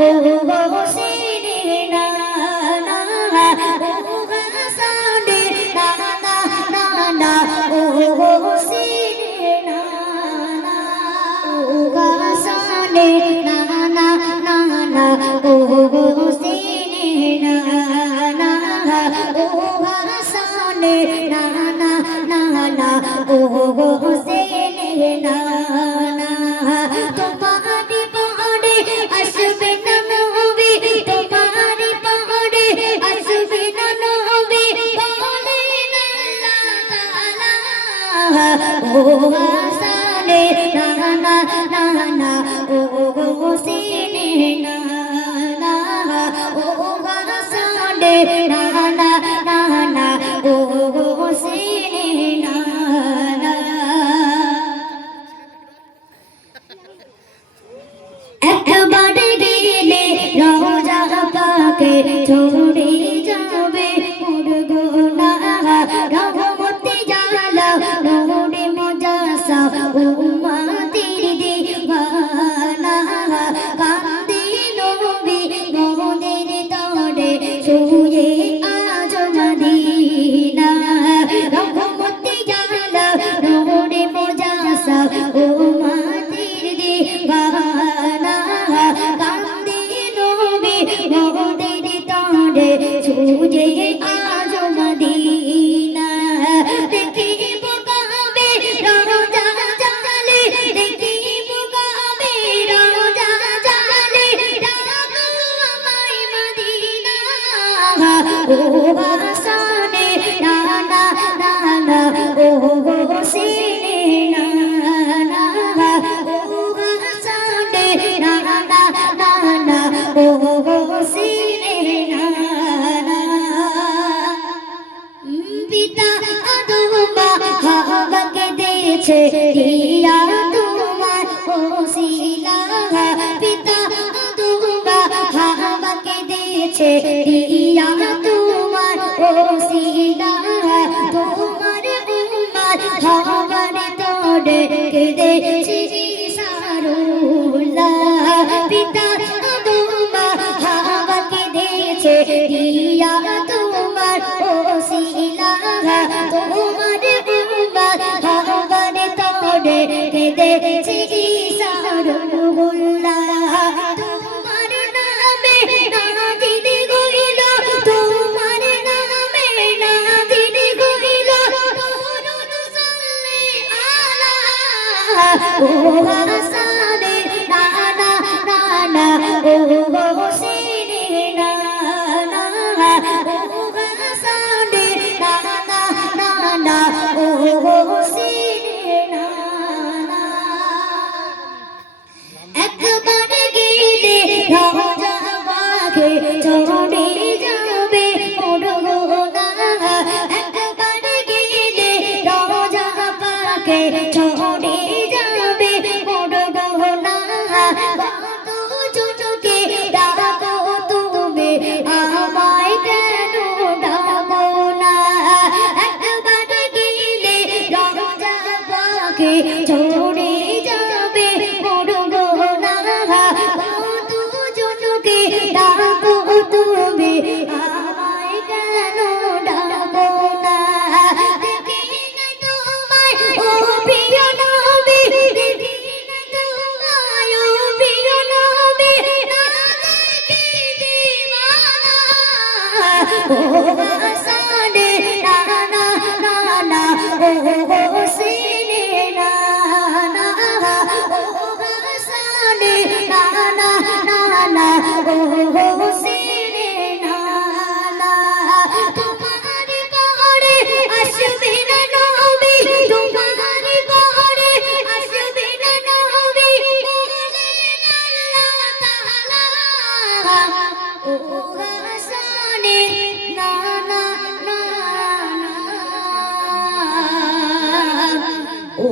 ও সিনে না না ও হাসানে না না না না ও সিনে না না ও হাসানে না না না না ও সিনে না না ও হাসানে না না না না ও সিনে না না তোমারি পাহাড়ে আসবে না নবী তোমারি পাহাড়ে আসবে না নবী বলেন আল্লাহ তাআলা ও হাসানে না না না না ও সিনে না না ও হাসানে না না না না ও সিনে না না একবারে গেলে রওজা পাকে ছড়ে যাবে মোর গুনাহ রহমতে জালা নূরে মুজাসা উম্মতের দিওয়ানা কান্দে নবী মোদের তরে শুয়ে আজ মদিনা রহমতে জালা নূরে মুজাসা উম্মতের দিওয়ানা কান্দে নবী মোদের তরে শুয়ে আজ মদিনা দেখিব কাবে রওজা জালে দেখিব কাবে রওজা জালে ডাকো আমায় মদিনা ও হাসানে না না না না ও সিনে না না ও হাসানে না না না না ও সিনে না না পিতা আদম হাওয়াকে দিয়েছে দিয়া তোমার ওসিলা পিতা আদম হাওয়াকে দিয়েছে দিয়া তোমার ওসিলা তোমার উম্মত হওয়ার তোরে কেঁদেছি সারুল্লাহ পিতা আদম হাওয়াকে দিয়েছে দিয়া তোমার ওসিলা তোমার উম্মত হওয়ার তোরে কেঁদেছি সারুল্লাহ তোমার নামে নাজিদ গইল তোমার নামে নাজিদ গইল নূরুন সাল্লি আলা ও হাসানে না না না না ও সিনে না না ও হাসানে না না না না ও সিনে না না একবার গেলে রওজা পাকে ছড়ে যাবে মোর গুনাহ একবার গেলে রওজা পাকে ছড়ে যাবে মোর গুনাহ কত জনকে ডাকো তুমি আমায় কেন ডাকো না একবার গেলে রওজা পাকে ছড়ে যাবে মোর গুনাহ কত জনকে ডাকো তুমি আমায় কেন ডাকো না দেখি না তোমায় ও প্রিয় নবী দেখি না তোমায় ও প্রিয় নবী না দেখি দিওয়ানা ও হাসানে না না না না ও সিনে না না ও হাসানে না না না না ও সিনে না না তোমার পরে আসবে না নবী তোমার পরে আসবে না নবী বলেন আল্লাহ তাআলা ও হাসানে না না না না ও